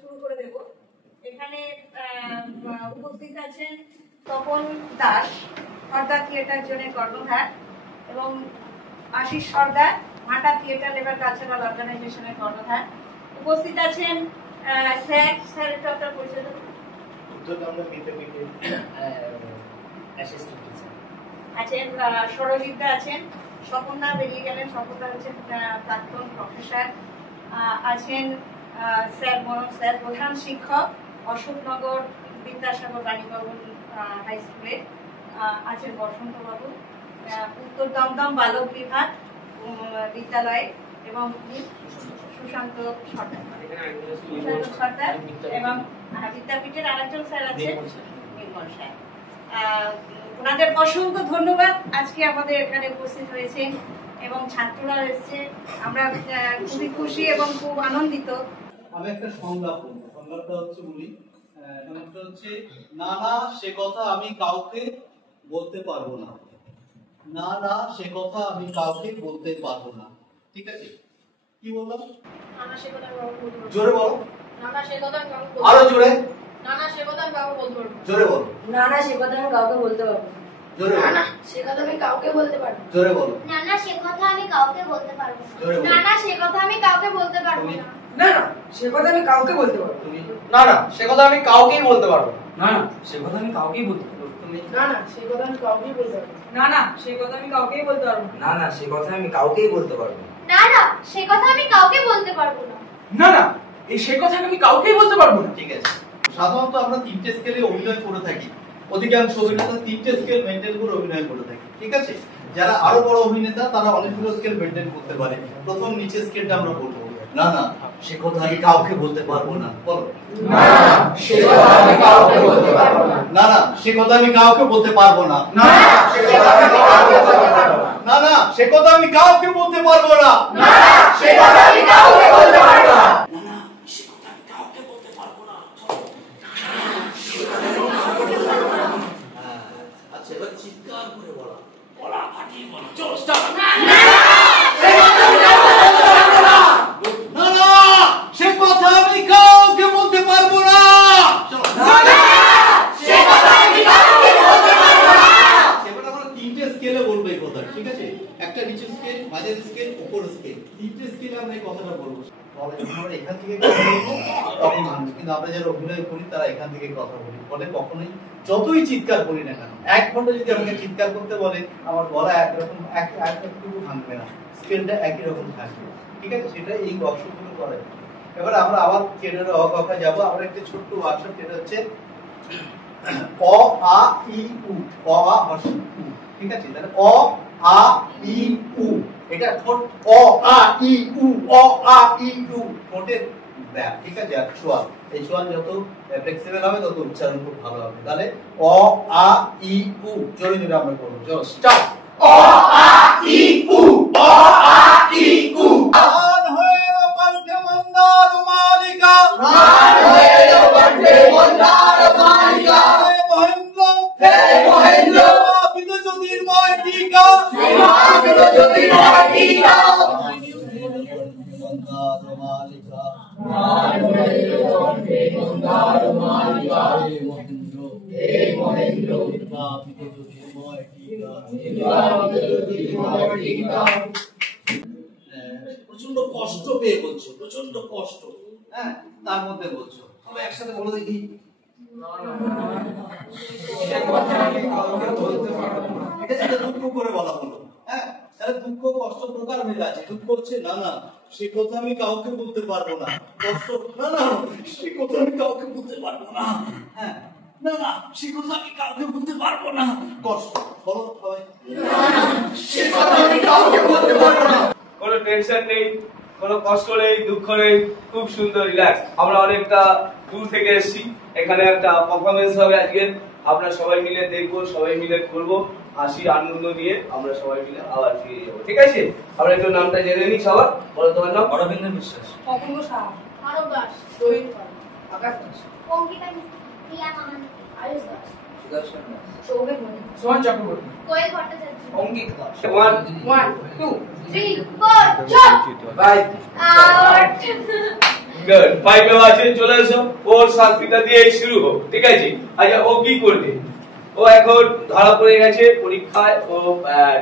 শুরু করে দেব। এখানে উপস্থিত আছেন তপন দাস, হরদা থিয়েটার জোনের কর্ণধার, এবং আশিস সর্দার, মাটা থিয়েটার লেবার কালচারাল অর্গানাইজেশনের কর্ণধার। উপস্থিত আছেন স্যার একটু আপনার পরিচয় দেবেন। আছেন সরজিৎদা, আছেন স্বপনদা, বেরিয়ে গেলেন, স্বপনদা হচ্ছেন প্রাক্তন প্রফেসর। আছেন স্যার স্যার প্রধান শিক্ষক, অশোকনগর বিদ্যাসাগর বাণীভবন হাই স্কুলে। আছেন বসন্ত বাবু, উত্তর দমদম বালক বিভাগ বিদ্যালয়, এবং সুশান্ত সর্দার, এবং বিদ্যাপীঠের আরেকজন স্যার আছেন নির্মল স্যার। ওনাদের অসংখ্য ধন্যবাদ আজকে আমাদের এখানে উপস্থিত হয়েছে, এবং ছাত্ররা এসছে। আমরা খুবই খুশি এবং খুব আনন্দিত। আমি একটা সংলাপ বলবো, সংলাপটা হচ্ছে বলি, সংলাপটা হচ্ছে না না সে কথা আমি কাউকে বলতে পারবো না, না না সে কথা আমি কাউকে বলতে পারবো না। ঠিক আছে, কি বললাম? না না সে কথা আমি কাউকে বলতে পারবো না। জোরে বলো। না না সে কথা আমি কাউকে বলতে আরো জোরে। না না সে কথা আমি কাউকে বলতে পারবো না। জোরে বলো। না না সে কথা আমি কাউকে বলতে পারবো না। জোরে না বলো। না সে কথা আমি কাউকে বলতে পারবো না। জোরে বলো। না না সে কথা আমি কাউকে বলতে পারবো না। জোরে বলো। না না সে কথা আমি কাউকে বলতে পারবো না। না না সে কথা আমি কাউকে বলতে পারবো তুমি। না না সে কথা আমি কাউকেই বলতে পারবো না না সে কথা আমি কাউকেই বলতে পারবো তুমি। না না সে কথা আমি কাউকেই বলতে পারবো না। না না সে কথা আমি কাউকেই বলতে পারবো না না সে কথা আমি কাউকেই বলতে পারবো না। না না সে কথা আমি কাউকে বলতে পারবো না। না না এই সে কথা আমি কাউকেই বলতে পারবো না। ঠিক আছে, সাধারণত আমরা তিনটে স্কেলে অভিনয় করে থাকি, অধিকাংশ অভিনেতা তিনটে স্কেল মেনটেন করে অভিনয় করে থাকি। ঠিক আছে, যারা আরো বড় অভিনেতা তারা অনেকগুলো স্কেল মেনটেন করতে পারে। প্রথম নিচের স্কেলটা আমরা বলবো, না না সে কথা আমি কাউকে বলতে পারবো না। বলো। না না সে কথা আমি কাউকে বলতে পারবো না। না না সে কথা আমি কাউকে বলতে পারবো না। না না সে কথা আমি কাউকে বলতে পারবো না। না না সে কথা আমি কাউকে বলতে পারবো না। না না সে কথা আমি কাউকে বলতে পারবো না। আচ্ছা, এবার চিৎকার করে বলা। না না সে কথা আমি কাউকে বলতে পারবো না। এবার আমরা তিনটে স্কেলে বলবো এই কথা। ঠিক আছে, একটা নিচের স্কেল, মাঝের স্কেল, উপর স্কেল, তিনটে স্কেলে আমরা এই কথাটা বলবো। আমরা এখান থেকে কথা বলবো তখন আনবে, কিন্তু আমরা যারা অভিনয় করি তারা এখান থেকে কথা বলি। ফলে কখনোই যতই চিৎকার করি না কেন, 1 ঘন্টা যদি আমাকে চিৎকার করতে বলে, আমার গলা একরকম একটু ভাঙবে না, স্কেলটা একই রকম থাকবে। ঠিক আছে, সেটা এই ওয়ার্কশপগুলো করে। এবার আমরা আবার থিয়েটারে অকথা যাবো। আমরা একটা ছোট্ট ওয়ার্কশপ, যেটা হচ্ছে অ আ ই উ, অ আ হর্ষ উ। ঠিক আছে, তাহলে অ আ ই উ, এটা ঠোঁট অ আ ই উ, অ আ ই উ, ঠোঁটের ব্যাপ। ঠিক আছে, আর সোয়াল, এই সোয়াল যত ফ্লেক্সিবল হবে তত উচ্চারণ খুব ভালো হবে। তাহলে অ আ ই উ, জোরে জোরে আমরা করবো। চলো স্টার্ট। অ আ ই উ, অ আ ই উ। মান হয়ে কণ্ঠে মন্দার মালিকা, মান হয়ে কণ্ঠে মন্দার মালিকা, হে মহেন্দ্র, হে মহেন্দ্র, আপিত জ্যোতির্ময় টিকা, আপিত জ্যোতির্ময় টিকা, মন্দার মালিকা, মান হয়ে কণ্ঠে মন্দার মালিকা, হে মহেন্দ্র, হে মহেন্দ্র, আপিত জ্যোতির্ময় টিকা, আপিত জ্যোতির্ময় টিকা। প্রচন্ড কষ্ট পেয়ে বলছো, প্রচন্ড কষ্ট, হ্যাঁ, তার মধ্যে বলছো। সবাই একসাথে বলে দেখি। দুঃখ করে বলা হলো, হ্যাঁ, তাহলে দুঃখ কষ্ট প্রকার ভেদ আছে। দুঃখ হচ্ছে না না সে কথা আমি কাউকে বলতে পারবো না, কষ্ট না না সে কথা আমি কাউকে বলতে পারবো না, হ্যাঁ, না না সে কথা আমি কাউকে বলতে পারবো না, কষ্ট। বলো সবাই, না না সে কথা আমি কাউকে বলতে পারবো না। কোনো টেনশন নেই, কোনো কষ্ট নেই, দুঃখ নেই, খুব সুন্দর রিল্যাক্স। আমরা অনেকটা দূর থেকে এসেছি, এখানে একটা পারফরমেন্স হবে আজকে। আমরা সবাই মিলে দেখবো, সবাই মিলে করবো, হাসি আনন্দ নিয়ে আমরা সবাই মিলে আবার ফিরে যাবো। ঠিক আছে, আমরা একটু নামটা জেনে নিই সবার। বলো তোমার নাম। অরবিন্দ বিশ্বাস, অপূর্ব সাহা, মানব দাস, রোহিত পাল, আকাশ দাস, অঙ্কিতা মিস্ত্রি, প্রিয়া মাহান, আয়ুষ দাস, সুদর্শন দাস, সৌভিক মল্লিক, সোহন চক্রবর্তী, কোয়েল ভট্টাচার্য। অঙ্কিত দাস। 1 1 2 3 4 jump 5 out গুড, 5 এও আছে, চলে এসো। ওর শাস্তিটা দিয়ে শুরু হোক, ঠিক আছে? আচ্ছা, ও কি করবে? ও এখন ধরা পড়ে গেছে পরীক্ষায়, ও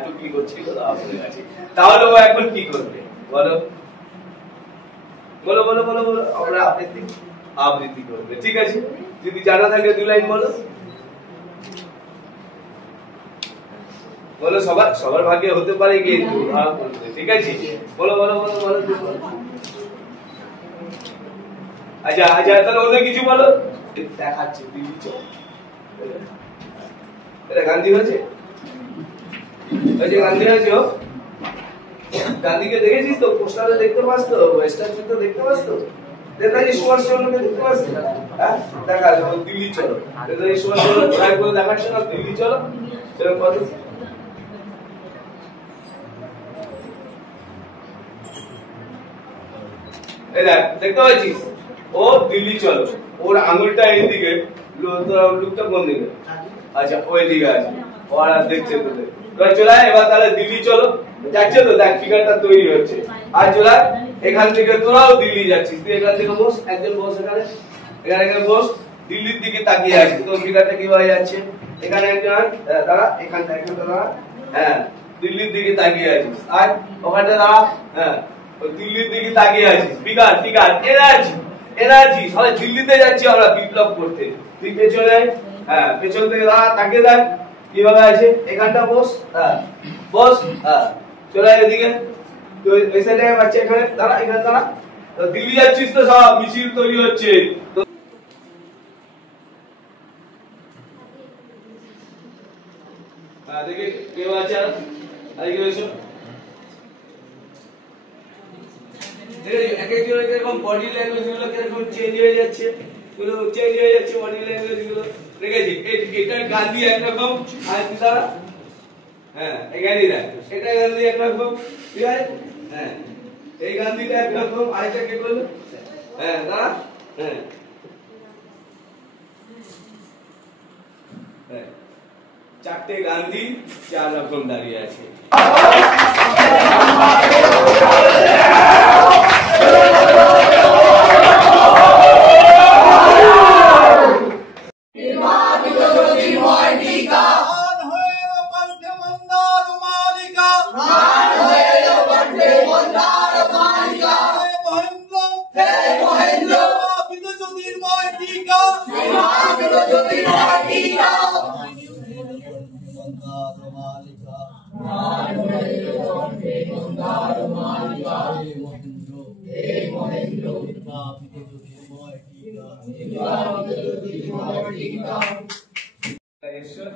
টুকলি করছিল, ধরা পড়ে গেছে। তাহলে ও এখন কি করবে বলো? বলো বলো বলো বলো। আমরা আবৃত্তি করবে, ঠিক আছে? যদি জানা থাকে 2 লাইন বলো। বলো, সবার ভাগ্যে হতে পারে কিন্তু ধরা পড়বে, ঠিক আছে? বলো বলো বলো বলো বলো। আচ্ছা আচ্ছা, তাহলে ওদের কিছু বলো। দেখাচ্ছি দিদি, চল। এটা গান্ধী হয়েছে, গান্ধী হয়েছে। গান্ধীকে দেখেছিস তো? পোস্টারে দেখতে পাস তো? স্ট্যাচুতে দেখতে পাস তো? নেতাজি সুভাষচন্দ্রকে দেখতে পাস তো? হ্যাঁ, দেখা যাবে। দিল্লি চলো, নেতাজি সুভাষচন্দ্র ঘোড়ায় করে দেখাচ্ছে না, দিল্লি চলো। সেরকম কত এই দেখ, দেখতে পাচ্ছিস? ও দিল্লি চলো, ওর আঙুলটা এইদিকে, লুকটা কোন দিকে? আচ্ছা, ওই দিকে আছে। ওরা দেখছে তোদের। চলে আয় এবার, তাহলে দিল্লি চলো। যাচ্ছে তো, দেখ ফিগারটা তৈরি হচ্ছে। আর চলে আয়, এখান থেকে তোরাও দিল্লি যাচ্ছিস। তুই এখান থেকে বস, একজন বস এখানে, এখানে বস। দিল্লির দিকে তাকিয়ে আছিস, তোর ফিগারটা কিভাবে যাচ্ছে? এখানে একজন দাঁড়া, এখানটা দাঁড়া। হ্যাঁ, দিল্লির দিকে তাকিয়ে আছিস। আর ওখানটা দাঁড়া। হ্যাঁ, দিল্লির দিকে তাকিয়ে আছিস। Figure figure, energy energy. সবাই দিল্লিতে যাচ্ছি আমরা বিপ্লব করতে। তুই পেছনে, হ্যাঁ পেছন থেকে দাঁড়া, তাকিয়ে দেখ কিভাবে আছে। এখানটা বস, হ্যাঁ বস। হ্যাঁ, চলে আয় এদিকে। তো এই সাইডে বাচ্চা, এখানে দাঁড়া, এখানে দাঁড়া। তো দিল্লি যাচ্ছিস তো, সব মিছিল তৈরি হচ্ছে। হ্যাঁ, দেখে কেউ আছে আর এদিকে এসো। এক একজনের কিরকম বডি ল্যাঙ্গুয়েজ গুলো কিরকম চেঞ্জ হয়ে যাচ্ছে, বডি ল্যাঙ্গুয়েজ গুলো দেখেছি। এটা গান্ধী একরকম, আর দাঁড়া। হ্যাঁ, এই গান্ধীটা, এটা গান্ধী একরকম, ঠিক আছে? হ্যাঁ, এই গান্ধীটা একরকম, আরেকটা কে বললো? হ্যাঁ দাঁড়া। হ্যাঁ হ্যাঁ, 4টে গান্ধী 4 রকম দাঁড়িয়ে আছে।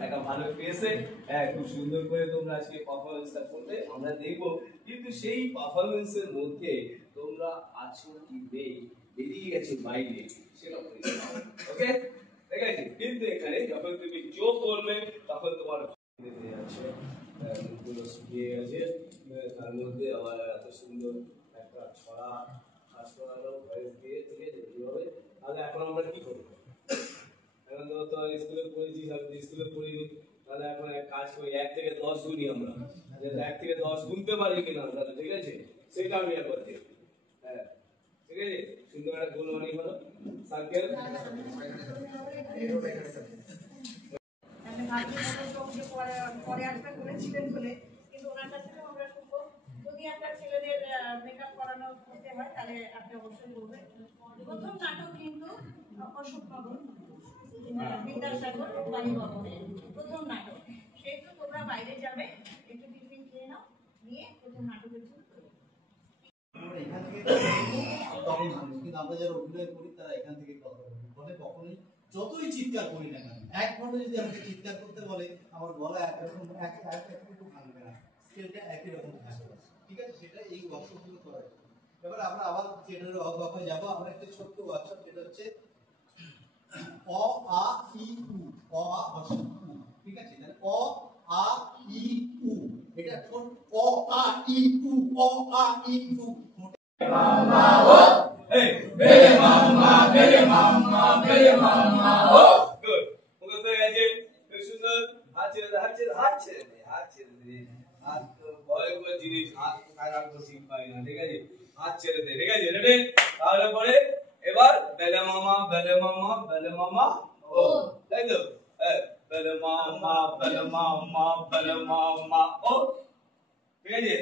একটা ভালো পেয়েছে, খুব সুন্দর করে তোমরা আজকে পারফরম্যান্সটা করলে আমরা দেখবো। কিন্তু সেই পারফরম্যান্সের মধ্যে তোমরা আছো কি বেরিয়ে গেছে বাইরে, সেটা ওকে, ঠিক আছে? কিন্তু এখানে যখন তুমি যোগ করবে তখন তোমার যাচ্ছে, মুখগুলো শুকিয়ে গেছে, তার মধ্যে আবার এত সুন্দর একটা ছড়া কাজ করানো ভয়েস দিয়ে, ঠিক আছে? এইভাবে তাহলে এখন আমরা কি করবো? এখন তো স্কুলে পড়েছিস, আমি স্কুলে পড়িনি, তাহলে এখন এক কাজ করি, 1 থেকে 10 গুনি আমরা, 1 থেকে 10 গুনতে পারি কিনা আমরা, ঠিক আছে? সেটা আমি একবার দেখি। হ্যাঁ, ঠিক আছে? সুন্দর একটা গোল বানি হলো সার্কেল। পরে আসবে বলেছিলেন বলে, কিন্তু ওনার কাছ থেকে আমরা শুনবো। যদি একটা ছেলেদের মেকআপ করানো করতে হয়, তাহলে আপনি অবশ্যই করবেন। প্রথম নাটক কিন্তু অশোকনগর বিদ্যাসাগর বাড়ি ভবনের প্রথম নাটক। সেহেতু তোমরা বাইরে যাবে, একটু টিফিন খেয়ে নাও, নিয়ে প্রথম নাটকের জন্য এখান থেকে তখন কিন্তু আমরা যারা অভিনয় করি তারা এখান থেকে কথা বলি। ফলে কখনোই যতই চিৎকার করি না কেন, 1 ঘন্টা যদি আমাকে চিৎকার করতে বলে, আমার গলা একরকম একটু ভাঙবে না, স্কেলটা একই রকম থাকবে, ঠিক আছে? সেটা এই ওয়ার্কশপগুলো করা যায়। এবার আমরা আবার থিয়েটারের অগপায় যাবো। আমরা একটা ছোট্ট ওয়ার্কশপ, যেটা হচ্ছে অ আ ই উ, অ আ হর্ষণ উ, ঠিক আছে? তাহলে অ আ ই উ, এটা ঠোঁট অ আ ই উ, অ আ ই উ। মাম্মা ও, এই মেরে মাম্মা, মেরে মাম্মা, মেরে মাম্মা ও। গুড, মুখস্থ হয়ে গেছে, খুব সুন্দর। হাত ছেড়ে দে, হাত ছেড়ে দে, হাত ছেড়ে দে, হাত ছেড়ে দে। হাত তো ভয়ঙ্কর জিনিস, হাত কোথায় রাখবো ঠিক পাই না, ঠিক আছে? হাত ছেড়ে দে ঠিক আছে রেডি তাহলে পরে এবার বেলে মামা বেলে মামা বেলে মামা ও তাই তো বেলে মামা বেলে মামা বেলে মামা ও ঠিক আছে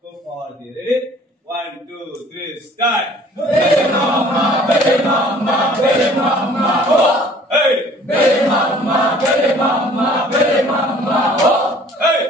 খুব পাওয়ার দিয়ে রেডি 1 2 3 স্টার্ট বেলে মামা বেলে মামা বেলে মামা ও এই বেলে মামা বেলে মামা বেলে মামা ও এই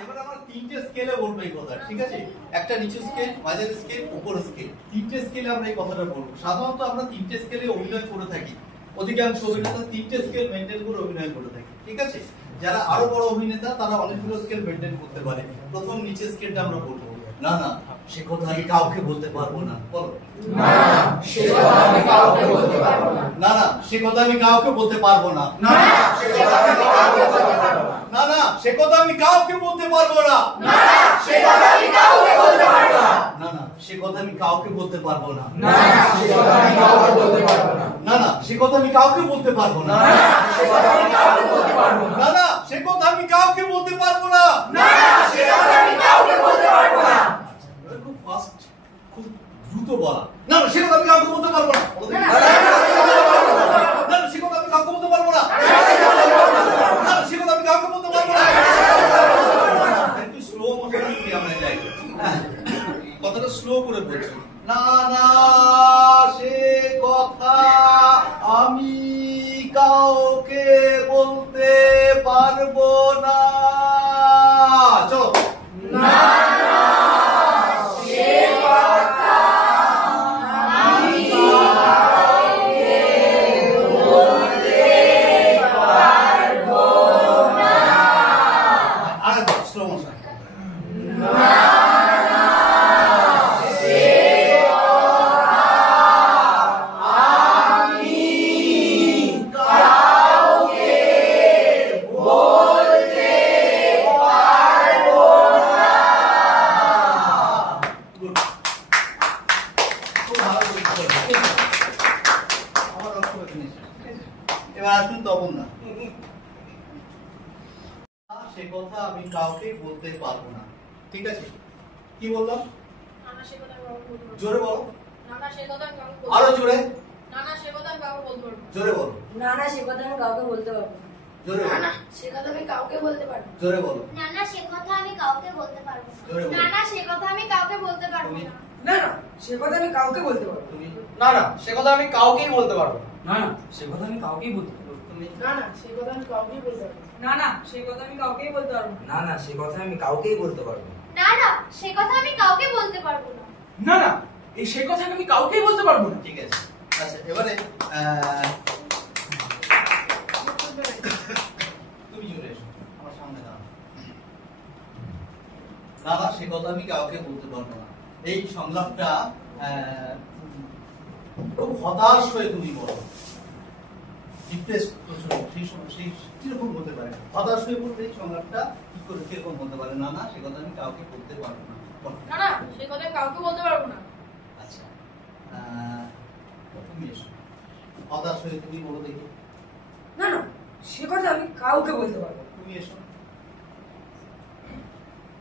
এবার আমরা তিনটে স্কেলে বলবো এই কথা ঠিক আছে একটা নিচু স্কেল মাঝারি স্কেল উপর স্কেল তিনটে স্কেলে আমরা এই কথাটা বলবো সাধারণত আমরা তিনটে স্কেলে অভিনয় করে থাকি অধিকাংশ অভিনেতা তিনটে স্কেল মেইনটেইন করে অভিনয় করে থাকে ঠিক আছে যারা আরো বড় অভিনেতা তারা অনেকগুলো স্কেল মেইনটেইন করতে পারে প্রথম নিচে স্কেলটা আমরা বলবো না না সে কথা আমি কাউকে বলতে পারবো না বলো না সে কথা আমি কাউকে বলতে পারবো না না না সে কথা আমি কাউকে বলতে পারবো না না সে কথা আমি কাউকে বলতে পারবো না না না সে কথা আমি কাউকে বলতে পারবো না না সে কথা আমি কাউকে বলতে পারবো না না না সে কথা আমি কাউকে বলতে পারবো না না সে কথা আমি কাউকে বলতে পারবো না না না সে কথা আমি কাউকে বলতে পারবো না সে কথা আমি কাউকে বলতে পারবো না না না সে কথা আমি কাউকে বলতে পারবো না না সে কথা আমি কাউকে বলতে পারবো না খুব ফাস্ট খুব দ্রুত বলা না না সে কথা আমি কাউকে বলতে পারবো না না না সে কথা আমি কাউকে বলতে পারবো না না না সে কথা আমি কাউকে বলতে পারবো না একটু স্লো মোশনে কি আমরা যাই কথাটা স্লো করে বলছি না না সে কথা আমি কাউকে বলতে পারবো না চলো না না সে কথা আমি কাউকে বলতে পারবো না আরেকবার স্লো মোশন না না সে কথা আমি কাউকে বলতে পারবো না গুড খুব ভালো করেছো আমার লক্ষ্য ফিনিশ এবার আসুন তখন না সে কথা আমি কাউকে বলতে পারবো না ঠিক আছে কি বললাম না না সে কথা আমি কাউকে বলতে পারবো জোরে বলো না না সে কথা আমি কাউকে আরো জোরে না না সে কথা আমি কাউকে বলতে পারবো জোরে বলো না না সে কথা আমি কাউকে বলতে পারবো জোরে না বলো না সে কথা আমি কাউকে বলতে পারবো জোরে বলো না না সে কথা আমি কাউকে বলতে পারবো না জোরে বলো। না না সে কথা আমি কাউকে বলতে পারবো তুমি না না না সে কথা আমি কাউকে বলতে পারবো তুমি না না সে কথা আমি কাউকেই বলতে পারবো না না সে কথা আমি কাউকেই বলতে পারবো তুমি না না সে কথা আমি কাউকেই বলতে পারবো না না সে কথা আমি কাউকেই বলতে পারবো না না সে কথা আমি কাউকেই বলতে পারবো না না সে কথা আমি কাউকে বলতে পারবো না না না এই সে কথা আমি কাউকেই বলতে পারবো না ঠিক আছে আচ্ছা এবারে তুমি জোরে এসো আমার সামনে দাঁড়াও না না সে কথা আমি কাউকে বলতে পারবো না এই সংলাপটা খুব হতাশ হয়ে তুমি বলো ডিপ্রেস সেই সময় সেই কিরকম হতে পারে হতাশ হয়ে বলতে এই সংলাপটা কি করে কিরকম হতে পারে না না সে কথা আমি কাউকে বলতে পারবো না বলো। না না সে কথা আমি কাউকে বলতে পারবো না আচ্ছা তুমি এসো হতাশ হয়ে তুমি বলো দেখি না না সে কথা আমি কাউকে বলতে পারবো তুমি এসো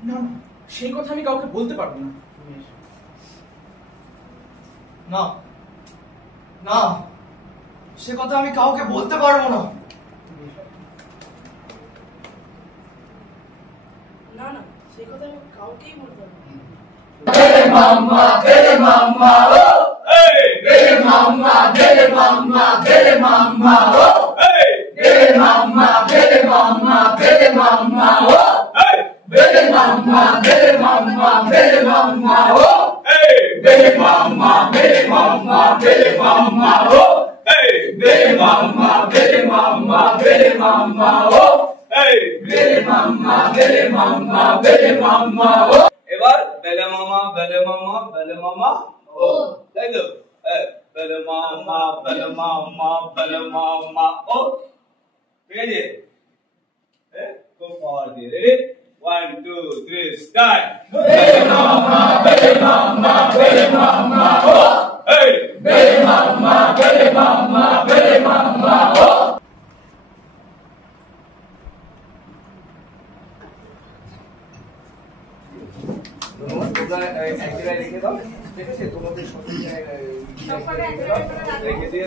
না না সেই কথা আমি কাউকে বলতে পারবো না তুমি এসো না না সে কথা আমি কাউকে বলতে পারবো না তুমি এসো না না সে কথা আমি কাউকেই বলতে পারবো না Bele mama, bele mama, oh. Hey, bele mama, bele mama, bele mama, oh. Hey, bele mama, bele mama, bele mama, oh. Hey, bele mama, bele mama, bele mama, oh. Hey, bele mama, bele mama, bele mama, oh. Hey, bele mama, bele mama, bele mama, oh. Hey, bele mama, bele mama, bele mama, oh. এবার বেলে মামা বেলে মামা বেলে মামা ও তাই তো বেলে মামা বেলে মামা বেলে মামা ও ঠিক আছে খুব পাওয়ার দিয়ে ready 1 2 3 start Bele mama, bele mama, bele mama, oh. Hey, bele mama, bele mama, bele mama, oh. ধন্যবাদ তোমরা এক জায়গায় রেখে দাও, ঠিক আছে? তোমাদের সব জায়গায় সবকটা এক জায়গায় করে রাখো। রেখে দিয়ে